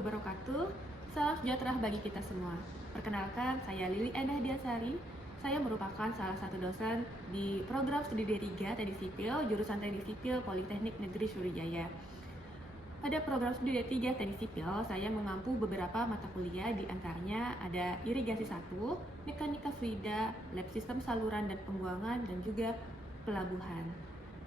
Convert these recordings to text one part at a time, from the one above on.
wabarakatuh. Salam sejahtera bagi kita semua. Perkenalkan, saya Lili Endah Diasari. Saya merupakan salah satu dosen di program studi D3 Teknik Sipil, jurusan Teknik Sipil Politeknik Negeri Sriwijaya. Pada program studi D3 Teknik Sipil, saya mengampu beberapa mata kuliah, di antaranya ada Irigasi 1, Mekanika Fluida, Lab Sistem Saluran dan Pembuangan, dan juga Pelabuhan.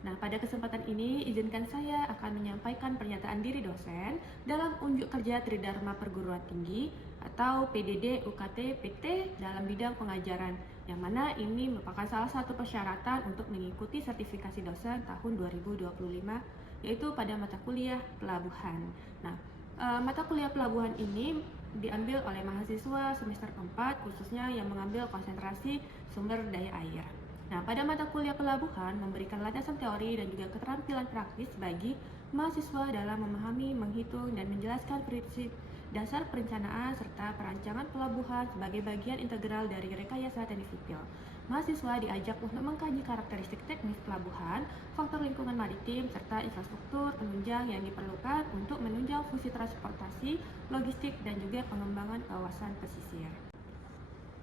Nah, pada kesempatan ini, izinkan saya akan menyampaikan pernyataan diri dosen dalam unjuk kerja Tridharma Perguruan Tinggi atau PDD UKT PT dalam bidang pengajaran, yang mana ini merupakan salah satu persyaratan untuk mengikuti sertifikasi dosen tahun 2025, yaitu pada mata kuliah pelabuhan. Nah, mata kuliah pelabuhan ini diambil oleh mahasiswa semester 4, khususnya yang mengambil konsentrasi sumber daya air. Nah, pada mata kuliah pelabuhan memberikan landasan teori dan juga keterampilan praktis bagi mahasiswa dalam memahami, menghitung, dan menjelaskan prinsip dasar perencanaan serta perancangan pelabuhan sebagai bagian integral dari rekayasa teknik sipil. Mahasiswa diajak untuk mengkaji karakteristik teknis pelabuhan, faktor lingkungan maritim, serta infrastruktur penunjang yang diperlukan untuk menunjang fungsi transportasi, logistik, dan juga pengembangan kawasan pesisir.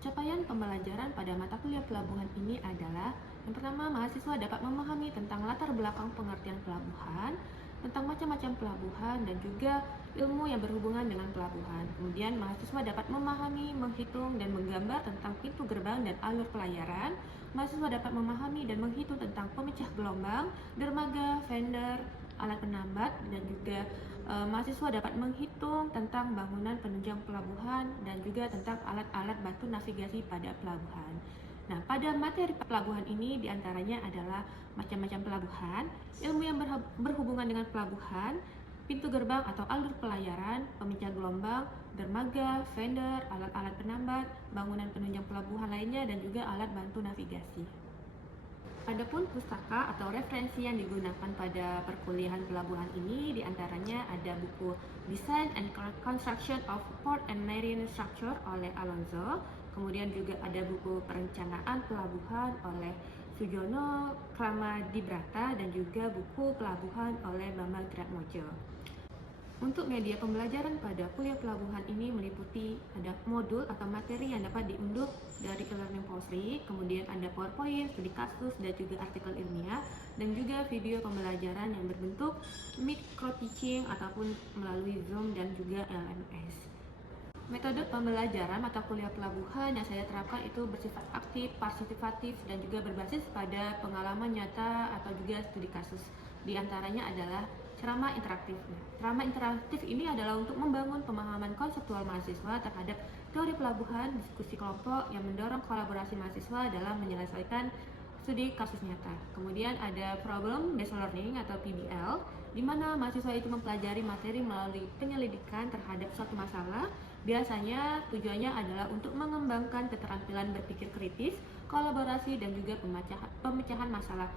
Capaian pembelajaran pada mata kuliah pelabuhan ini adalah: yang pertama, mahasiswa dapat memahami tentang latar belakang pengertian pelabuhan, tentang macam-macam pelabuhan, dan juga ilmu yang berhubungan dengan pelabuhan. Kemudian, mahasiswa dapat memahami, menghitung, dan menggambar tentang pintu gerbang dan alur pelayaran. Mahasiswa dapat memahami dan menghitung tentang pemecah gelombang, dermaga, fender, alat penambat, dan juga mahasiswa dapat menghitung tentang bangunan penunjang pelabuhan dan juga tentang alat-alat bantu navigasi pada pelabuhan. Nah, pada materi pelabuhan ini diantaranya adalah macam-macam pelabuhan, ilmu yang berhubungan dengan pelabuhan, pintu gerbang atau alur pelayaran, pemecah gelombang, dermaga, fender, alat-alat penambat, bangunan penunjang pelabuhan lainnya, dan juga alat bantu navigasi. Adapun pustaka atau referensi yang digunakan pada perkuliahan pelabuhan ini diantaranya ada buku Design and Construction of Port and Marine Structure oleh Alonso, kemudian juga ada buku Perencanaan Pelabuhan oleh Sujono Kramadibrata, dan juga buku Pelabuhan oleh Bambang Triatmojo. Untuk media pembelajaran pada kuliah pelabuhan ini meliputi ada modul atau materi yang dapat diunduh dari e-learning Polri, kemudian ada PowerPoint, studi kasus, dan juga artikel ilmiah, dan juga video pembelajaran yang berbentuk micro teaching ataupun melalui Zoom dan juga LMS. Metode pembelajaran mata kuliah pelabuhan yang saya terapkan itu bersifat aktif, partisipatif, dan juga berbasis pada pengalaman nyata atau juga studi kasus. Di antaranya adalah ceramah interaktif. Ceramah interaktif ini adalah untuk membangun pemahaman konseptual mahasiswa terhadap teori pelabuhan, diskusi kelompok yang mendorong kolaborasi mahasiswa dalam menyelesaikan studi kasus nyata. Kemudian ada problem based learning atau PBL, di mana mahasiswa itu mempelajari materi melalui penyelidikan terhadap suatu masalah. Biasanya tujuannya adalah untuk mengembangkan keterampilan berpikir kritis, kolaborasi, dan juga pemecahan masalah.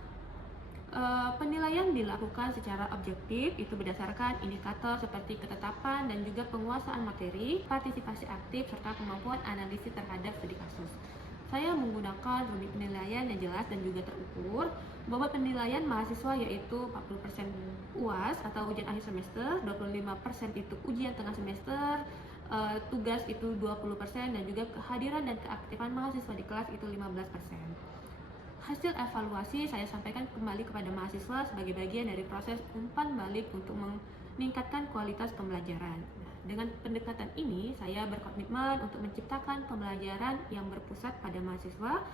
Penilaian dilakukan secara objektif, itu berdasarkan indikator seperti ketetapan dan juga penguasaan materi, partisipasi aktif, serta kemampuan analisis terhadap studi kasus. Saya menggunakan rumit penilaian yang jelas dan juga terukur. Bobot penilaian mahasiswa yaitu 40% UAS atau ujian akhir semester, 25% itu ujian tengah semester, tugas itu 20%, dan juga kehadiran dan keaktifan mahasiswa di kelas itu 15%. Hasil evaluasi saya sampaikan kembali kepada mahasiswa sebagai bagian dari proses umpan balik untuk meningkatkan kualitas pembelajaran. Dengan pendekatan ini, saya berkomitmen untuk menciptakan pembelajaran yang berpusat pada mahasiswa,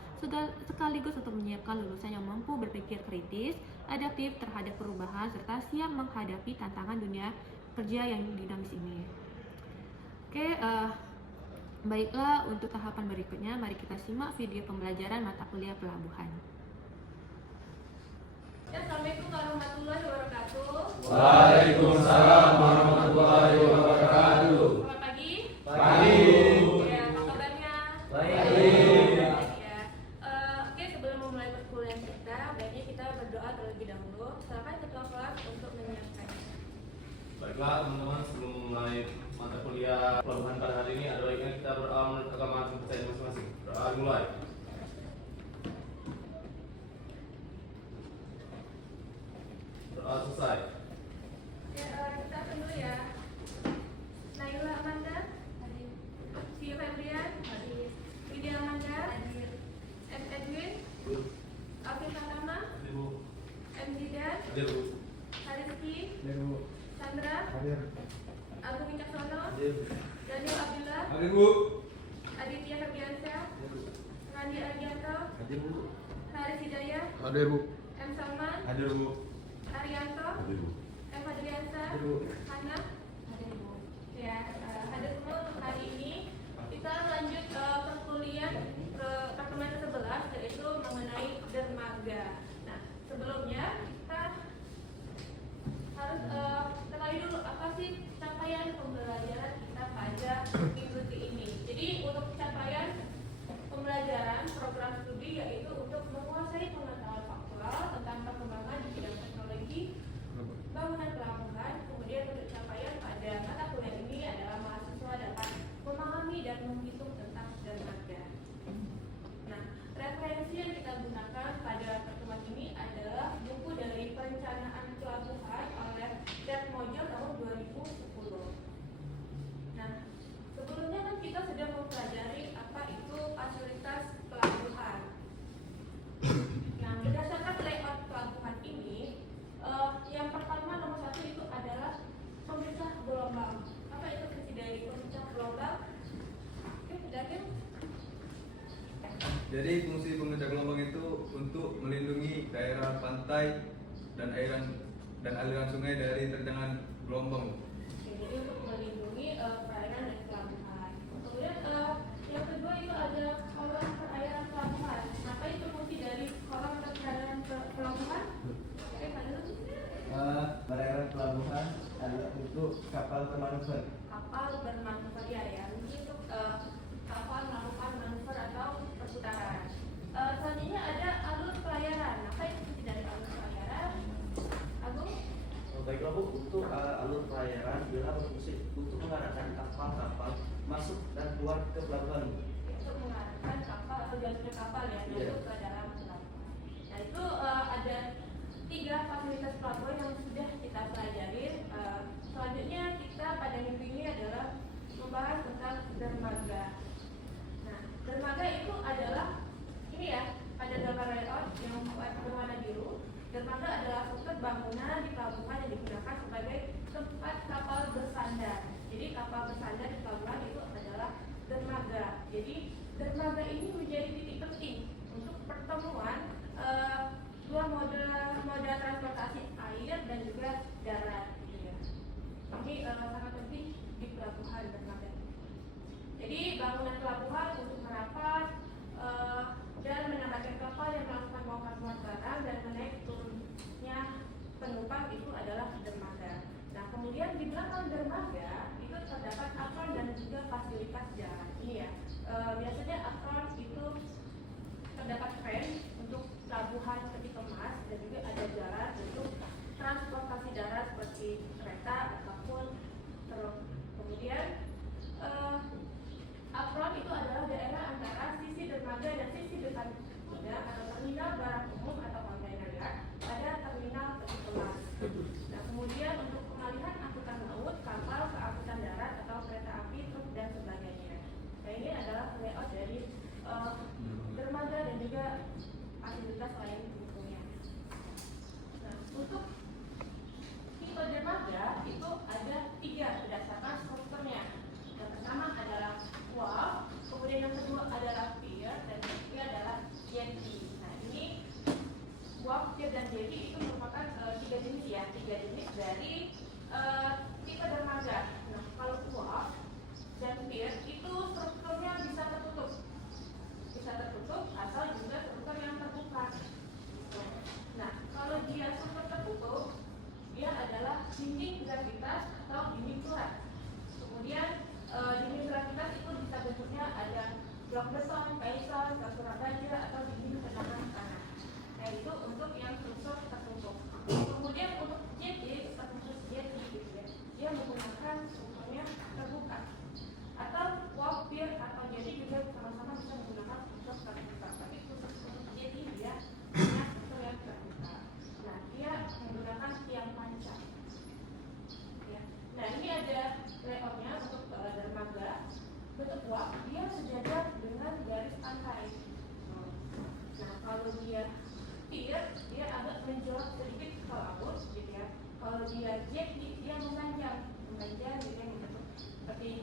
sekaligus untuk menyiapkan lulusan yang mampu berpikir kritis, adaptif terhadap perubahan, serta siap menghadapi tantangan dunia kerja yang dinamis ini. Baiklah, untuk tahapan berikutnya, mari kita simak video pembelajaran mata kuliah pelabuhan. Assalamualaikum warahmatullahi wabarakatuh. Waalaikumsalam warahmatullahi wabarakatuh. Selamat pagi. Pagi. Ya, apa kabarnya? Baik. Ya. Oke, sebelum memulai perkuliahan kita, baiknya kita berdoa terlebih dahulu. Silakan ketua kelas untuk menyiapkan. Baiklah teman-teman, sebelum mulai mata kuliah pelabuhan pada hari ini, ada baiknya kita berdoa menurut agama kita masing-masing. Doa mulai. Doa selesai. Ya, kita dulu ya. Nah, Daniel Abdullah, Hadir Bu. Aditya Ferdiansyah, Hadir Bu. Randi Ardianto, Hadir Bu. Haris Hidayah, Hadir Bu. M. Salman, Hadir Bu. Arianto, Hadir Bu. M. Fadliansa, Hadir Bu. Hana, hadir Bu. Ya, hadir semua untuk hari ini. Kita lanjut perkuliahan pertemuan ke-11 yaitu mengenai dermaga. Nah, sebelumnya kita harus ketahui dulu apa sih capaian pembelajaran kita pada minggu ini. Jadi untuk capaian pembelajaran program studi yaitu untuk menguasai pengetahuan faktual tentang perkembangan di bidang teknologi bangunan pelabuhan. Kemudian untuk capaian pada mata kuliah ini adalah mahasiswa dapat memahami dan menghitung tentang dermaga. Nah, referensi yang kita gunakan pada pertemuan ini adalah buku dari Perencanaan Pelabuhan oleh Darmojo tahun 2010. Nah, sebelumnya kan kita sudah mempelajari apa itu fasilitas pelabuhan. Nah, berdasarkan layout pelabuhan ini, yang pertama nomor satu itu adalah pemecah gelombang. Apa itu fungsi dari pemecah gelombang? Oke, Daniel. Jadi fungsi pemecah gelombang itu untuk melindungi daerah pantai dan aliran sungai dari terjangan gelombang. Oke, jadi untuk melindungi perairan dan pelabuhan. Kemudian yang kedua itu ada kolam perairan pelabuhan. Apa itu fungsi dari kolam perairan pelabuhan? Oke, Pak Dulu. Perairan pelabuhan adalah untuk kapal bermanuver. Kapal bermanuver ya. Ini untuk kapal melakukan manuver atau perputaran. Selanjutnya ada alur pelayaran. Apa itu fungsi dari alur pelayaran? Agung? Baiklah Bu, untuk alur pelayaran adalah berfungsi untuk mengarahkan kapal-kapal masuk dan keluar ke pelabuhan. Untuk mengarahkan kapal atau jalurnya kapal ya Iya. masuk ke dalam pelabuhan. Nah itu ada 3 fasilitas pelabuhan yang sudah kita pelajari. Selanjutnya kita pada minggu ini adalah membahas tentang dermaga. Nah dermaga itu adalah ini ya, pada gambar layout yang berwarna biru. Dermaga adalah struktur bangunan di pelabuhan yang digunakan sebagai tempat kapal bersandar. Jadi kapal bersandar di pelabuhan itu adalah dermaga. Jadi dermaga ini menjadi titik penting untuk pertemuan dua moda transportasi air dan juga darat. Gitu ya. Ini sangat penting di pelabuhan dermaga. Jadi bangunan pelabuhan untuk merapat dan menambahkan kapal yang melakukan bongkar muat barang dan menaik turunnya penumpang itu adalah dermaga. Nah kemudian di belakang dermaga itu terdapat apron dan juga fasilitas jalan. Ini ya biasanya apron itu terdapat kren untuk pelabuhan peti kemas dan juga ada jalan untuk transportasi darat seperti kereta ataupun truk. Kemudian apron itu adalah daerah antara sisi dermaga dan sisi depan atau terminal barang umum atau kontainer yard pada terminal peti kemas. Nah kemudian untuk pengalihan angkutan laut, kapal ke angkutan darat atau kereta api, truk dan sebagainya. Nah ini adalah layout dari dermaga dan juga fasilitas lain tentunya. Nah untuk tipe dermaga itu ada 3 berdasarkan strukturnya. Yang pertama adalah wharf, kemudian yang kedua adalah pier, dan yang ketiga adalah jetty. Nah ini wharf, pier, dan jetty itu merupakan 3 jenis ya, 3 jenis dari tipe dermaga. Nah kalau wharf dan pier itu strukturnya bisa tertutup asal juga struktur yang terbuka. Nah kalau dia struktur tertutup dia adalah dinding gravitas atau dinding surat. Kemudian dinding gravitas itu bisa bentuknya ada blok beton, kaisar, surat baja atau dinding penahan tanah. Nah itu untuk yang struktur tertutup. Kemudian untuk jetty, struktur jetty gitu ya, dia menggunakan strukturnya terbuka. Atau wharf, pier atau jetty juga sama-sama bisa menggunakan struktur terbuka. Tapi khusus untuk jetty dia punya struktur yang terbuka. Nah dia menggunakan tiang panjang. Ya. Nah ini ada layoutnya untuk dermaga. Bentuk wharf dia sejajar dengan garis pantai. Nah kalau dia pier dia agak menjauh sedikit ke laut gitu ya. Kalau dia jetty dia memanjang gitu ya, membentuk seperti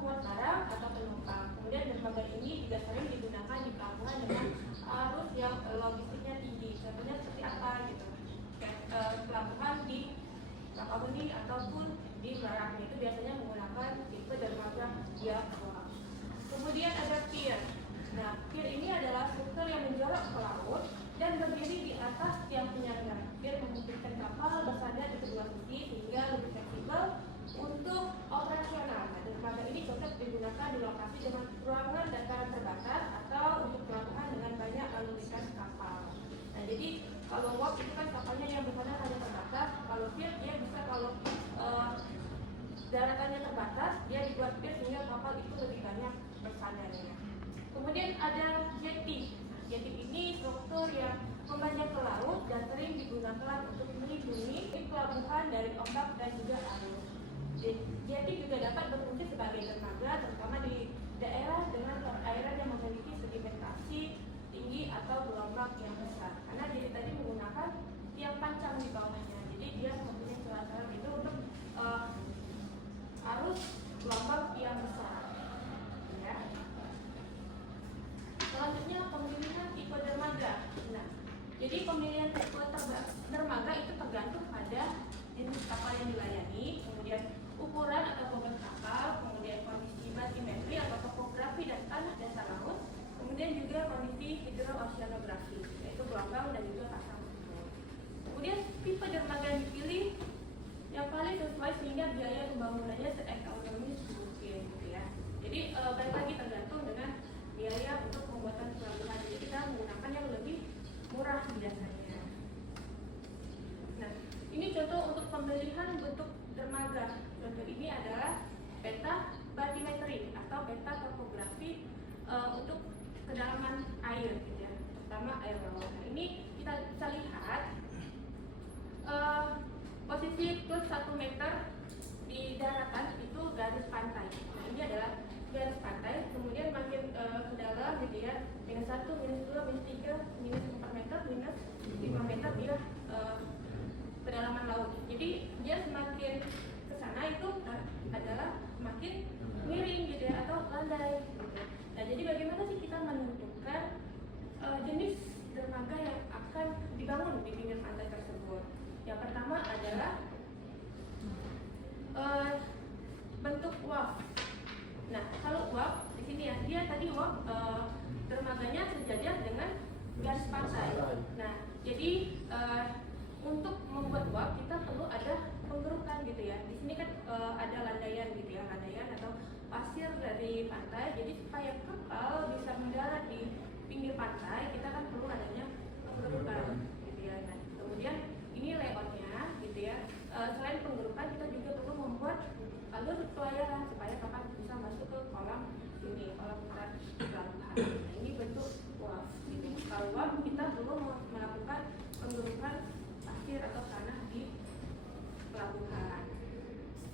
memuat barang atau penumpang. Kemudian dermaga ini juga sering digunakan di pelabuhan dengan arus yang logistiknya tinggi. Contohnya seperti apa gitu? Pelabuhan di Bakahuni ataupun di Merak itu biasanya menggunakan tipe dermaga biak uap. Kemudian ada pier. Nah, pier ini adalah struktur yang menjorok ke laut dan berdiri di atas tiang penyangga. Pier memungkinkan kapal bersandar di kedua sisi sehingga lebih fleksibel untuk operasional. Nah, dermaga ini cocok digunakan di lokasi dengan ruangan dataran terbatas atau untuk pelabuhan dengan banyak lalu lintas kapal. Nah, jadi kalau wap itu kan kapalnya yang bersandar hanya terbatas. Kalau pier dia bisa kalau daratannya terbatas, dia dibuat pier sehingga kapal itu lebih banyak bersandarnya. Kemudian ada jetty. Jetty ini struktur yang memanjang ke laut dan sering digunakan untuk melindungi pelabuhan dari ombak dan juga arus. Jetty juga dapat berfungsi sebagai dermaga, terutama di daerah dengan perairan yang memiliki sedimentasi tinggi atau gelombang yang besar. Karena jetty tadi menggunakan tiang pancang di bawahnya, jadi dia mempunyai celah-celah itu untuk arus gelombang yang besar. Ya. Selanjutnya pemilihan tipe dermaga. Nah, jadi pemilihan tipe dermaga itu tergantung pada jenis kapal yang dilayani, kemudian ukuran atau bobot kapal, kemudian kondisi batimetri atau topografi dan tanah dasar laut, kemudian juga kondisi hidrooceanografi, yaitu gelombang dan juga pasang surut. Kemudian tipe dermaga yang dipilih yang paling sesuai sehingga biaya pembangunannya se-ekonomis mungkin, gitu ya. Jadi balik lagi tergantung dengan biaya untuk pembuatan pelabuhan. Jadi kita menggunakan yang lebih murah biasanya. Nah, ini contoh untuk pemilihan bentuk dermaga. Contoh ini adalah peta batimetri atau peta topografi untuk kedalaman air, gitu ya, terutama air laut. Nah, ini kita bisa lihat posisi plus 1 meter di daratan itu garis pantai. Nah, ini adalah garis pantai, kemudian makin ke dalam gitu ya, -1, -2, -3, -4 meter, -5 meter dia kedalaman laut. Jadi dia semakin ke sana itu adalah semakin miring gitu ya, atau landai gitu. Nah, jadi bagaimana sih kita menentukan jenis dermaga yang akan dibangun di pinggir pantai tersebut? Yang pertama adalah bentuk waf. Nah, kalau waf di sini ya, dia tadi waf dermaganya sejajar dengan garis pantai. Nah, jadi untuk membuat waf kita perlu ada penggerukan gitu ya. Di sini kan ada landaian gitu ya, landaian atau pasir dari pantai. Jadi supaya kapal bisa mendarat di pinggir pantai, kita kan perlu adanya penggerukan gitu ya. Nah, kemudian ini layoutnya gitu ya. Selain penggerukan, kita juga perlu membuat alur pelayaran supaya kapal bisa masuk ke kolam ini, kolam pelabuhan. Nah, ini bentuk waf. Gitu. Kalau waf kita perlu melakukan penggerukan pasir atau tanah di pelabuhan.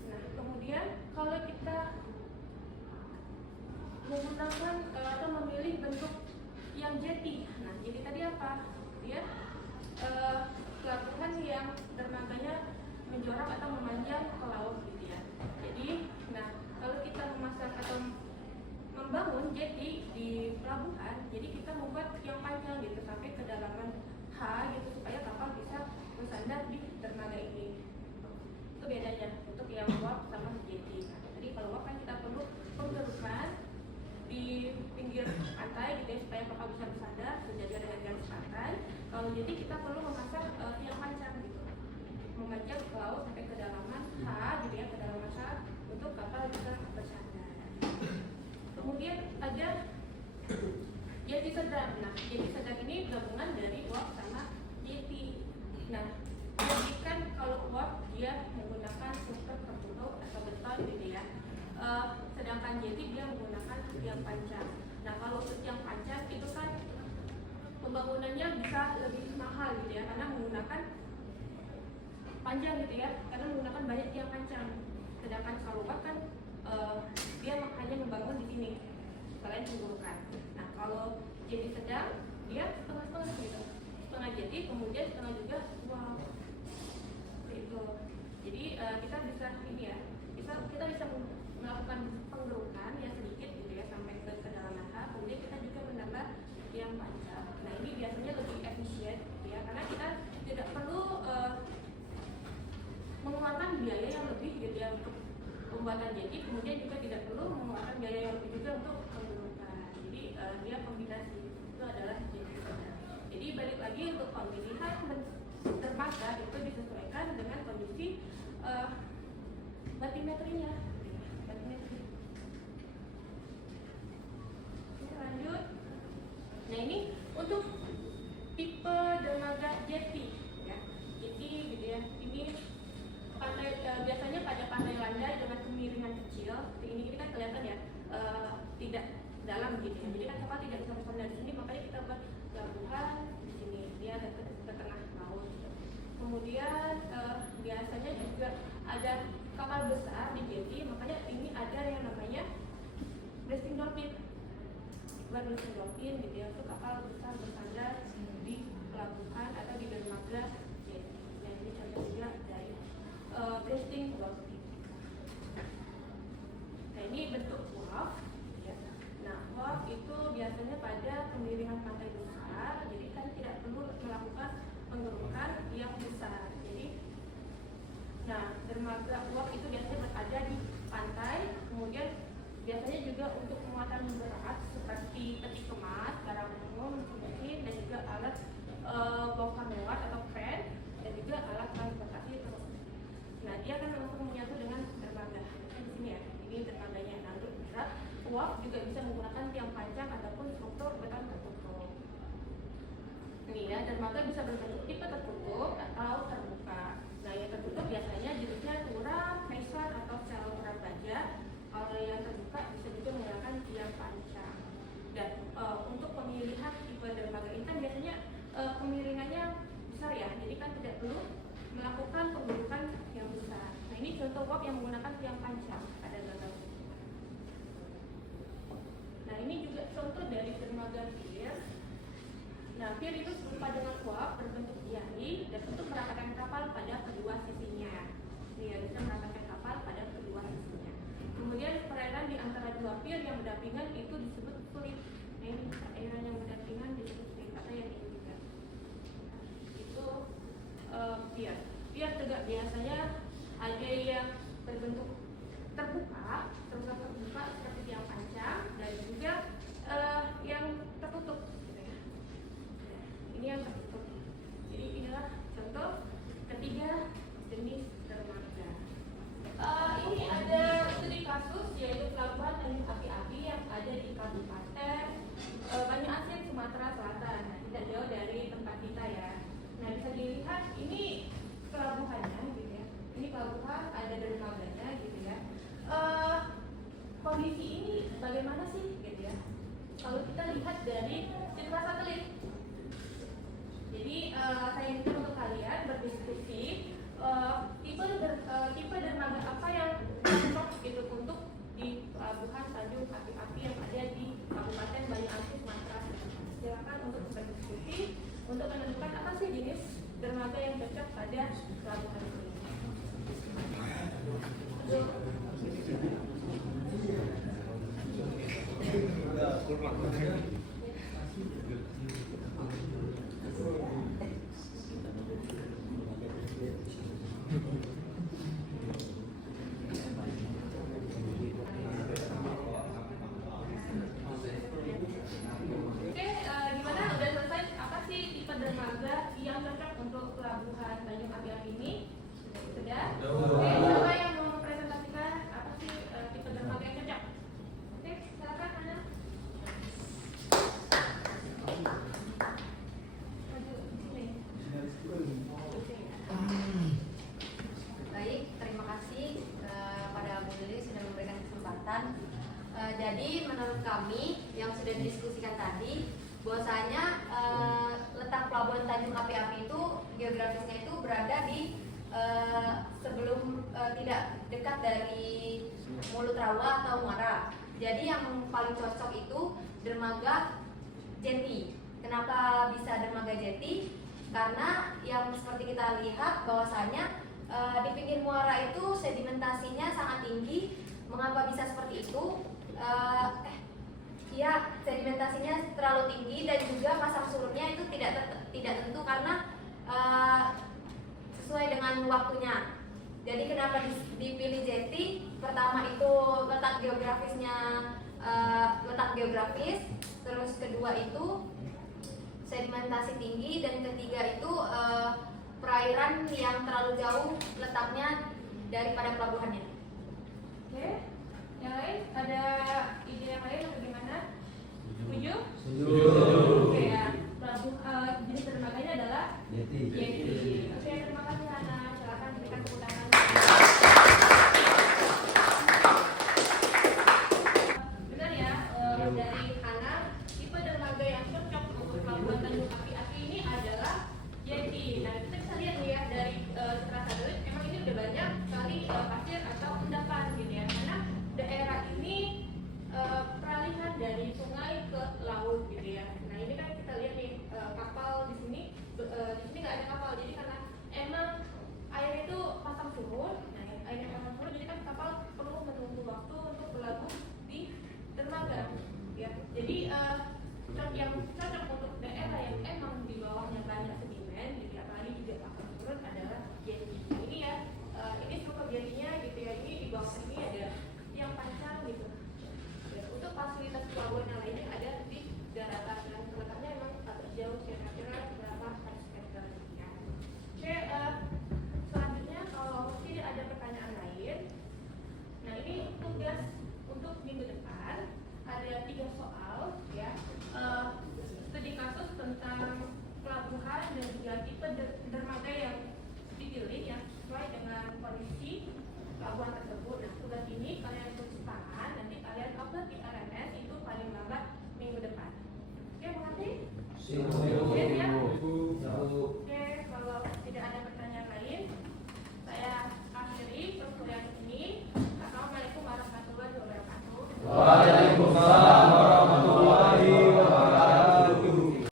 Nah, kemudian kalau kita menggunakan atau memilih bentuk yang jetty. Nah, jadi tadi apa? Ya, pelabuhan yang dermaganya menjorok atau memanjang ke laut gitu ya. Jadi, nah kalau kita memasang atau membangun jetty di pelabuhan, jadi kita membuat yang panjang gitu sampai kedalaman H gitu supaya kapal bisa bersandar di dermaga ini. Itu bedanya untuk yang wap sama jetty. Nah, jadi kalau wap kan kita perlu penggerukan di pinggir pantai gitu ya, supaya kapal bisa bersandar sejajar dengan garis pantai. Kalau jetty kita perlu memasang tiang panjang gitu, memanjang ke laut sampai kedalaman H gitu ya, kedalaman H untuk kapal bisa bersandar. Kemudian ada jetty sedang. Nah, jetty sedang ini gabungan dari wap sama jetty. Nah, jadi kan kalau wap dia menggunakan struktur tertutup atau beton gitu ya. Sedangkan jetty dia menggunakan tiang panjang. Nah, kalau untuk tiang panjang itu kan pembangunannya bisa lebih mahal gitu ya, karena menggunakan panjang gitu ya, karena menggunakan banyak tiang panjang. Sedangkan kalau wap kan dia hanya membangun di sini selain penggerukan. Nah, kalau jetty sedang dia setengah-setengah gitu, setengah jetty kemudian setengah juga wap gitu. Jadi kita bisa ini ya, kita bisa melakukan penggerukan yang sedikit gitu ya sampai ke kedalaman H, kemudian kita juga menambah tiang panjang. Nah ini biasanya lebih efisien gitu ya, karena kita tidak perlu mengeluarkan biaya yang lebih gitu ya untuk pembuatan jeti, kemudian juga tidak perlu mengeluarkan biaya yang lebih juga untuk penggerukan. Jadi dia kombinasi itu adalah jeti. Jadi balik lagi untuk pemilihan dermaga itu disesuaikan dengan kondisi batimetrinya. Batimetri. Oke, lanjut. Nah ini untuk tipe dermaga jeti ya. Jeti gitu ya. Ini pantai biasanya pada pantai landai dengan kemiringan kecil. Ini kan kelihatan ya tidak dalam gitu ya. Jadi kan kapal tidak bisa bersandar dari sini, makanya kita buat pelabuhan di sini. Dia ada ke tengah laut. Kemudian biasanya juga ada kapal besar di jeti, makanya ini ada yang namanya breasting dolphin. Bukan breasting dolphin gitu ya, itu kapal besar bersandar di pelabuhan atau di dermaga jeti. Dan ini contoh juga dari breasting dolphin. Nah ini bentuk wharf. Ya. Nah wharf itu biasanya pada kemiringan pantai besar, jadi kan tidak perlu melakukan penggerukan yang besar. Jadi, nah dermaga wharf itu biasanya berada di pantai, kemudian biasanya juga untuk muatan berat seperti peti kemas, barang umum, mesin, dan juga alat bongkar muat atau crane, dan juga alat transportasi terus. Nah dia akan langsung menyatu dengan dermaga. Di sini ya, ini dermaganya. Nah untuk berat, wharf juga bisa menggunakan tiang panjang ataupun struktur beton tertutup. Ini ya, dermaga bisa berbentuk tipe tertutup atau terbuka. Nah yang tertutup biasanya jenisnya turam, mesan, atau sel turam baja. Kalau yang terbuka bisa juga menggunakan tiang panjang. Dan untuk pemilihan tipe dermaga ini kan biasanya kemiringannya besar ya, jadi kan tidak perlu melakukan penggerukan yang besar. Nah ini contoh wharf yang menggunakan tiang panjang pada dermaga. Nah ini juga contoh dari dermaga pier. Nah pier itu serupa dengan wharf, berbentuk jari dan untuk merapatkan kapal pada kedua sisinya. Ini ya, bisa merapatkan kapal pada kedua sisinya. Kemudian perairan di antara dua pier yang berdampingan itu disebut fleet. Nah ini perairan yang berdampingan disebut fleet atau yang ini juga. Itu pier. Pier juga biasanya ada yang berbentuk terbuka seperti tiang panjang, dan juga yang tertutup. Gitu ya. Ini yang tertutup. Jadi inilah contoh ketiga jenis dermaga. Ini ada studi kasus yaitu pelabuhan Tanjung Api-Api yang ada di Kabupaten Banyuasin, Sumatera Selatan. Nah, tidak jauh dari tempat kita ya. Nah bisa dilihat ini pelabuhannya gitu ya. Ini pelabuhan, ada dermaganya gitu ya. Kondisi ini bagaimana sih gitu ya? Kalau kita lihat dari citra satelit. Jadi saya minta untuk kalian berdiskusi tipe dermaga apa yang cocok gitu untuk di pelabuhan Tanjung Api-Api yang ada di Kabupaten Banyuasin, Sumatera Selatan. Silakan untuk berdiskusi untuk menentukan apa sih jenis dermaga yang cocok pada pelabuhan ini. Gimana? Udah selesai apa sih tipe dermaga yang cocok untuk pelabuhan Tanjung Api-Api ini? Sudah? Oke, siapa yang mau mempresentasikan apa sih tipe dermaga yang cocok? Oke, silakan Ana. Maju sini. Baik, terima kasih pada Bu Lili sudah memberikan kesempatan. Jadi menurut kami yang sudah didiskusikan tadi, bahwasanya letak pelabuhan Tanjung Api-Api itu geografisnya itu berada di sebelum tidak dekat dari Mulut Rawa atau Muara. Jadi yang paling cocok itu dermaga jeti. Kenapa bisa dermaga jeti? Karena yang seperti kita lihat bahwasanya di pinggir muara itu sedimentasinya sangat tinggi Mengapa bisa seperti itu? Ya, sedimentasinya terlalu tinggi dan juga pasang surutnya itu tidak tentu karena sesuai dengan waktunya. Jadi kenapa dipilih jeti? Pertama itu letak geografis, terus kedua itu sedimentasi tinggi, dan ketiga itu perairan yang terlalu jauh letaknya daripada pelabuhannya. Oke, yang lain ada ide yang lain atau gimana? Setuju? Setuju. Oke ya, jenis dermaganya adalah Yeti. Oke, terima kasih Hana. Silakan berikan tepuk tangan. Benar ya, dari Hana, tipe dermaga yang cocok untuk pelabuhan Tanjung Api ini adalah Yeti. Nah, kita bisa lihat nih ya dari setelah satelit, memang ini udah banyak sekali pasir atau endapan gitu ya. Karena daerah ini peralihan dari sungai ke laut gitu ya. Nah, ini kan kita lihat nih kapal di sini nggak ada kapal, jadi karena emang air itu pasang surut. Nah, airnya pasang surut, jadi kan kapal perlu menunggu waktu untuk berlabuh di dermaga ya. Jadi yang cocok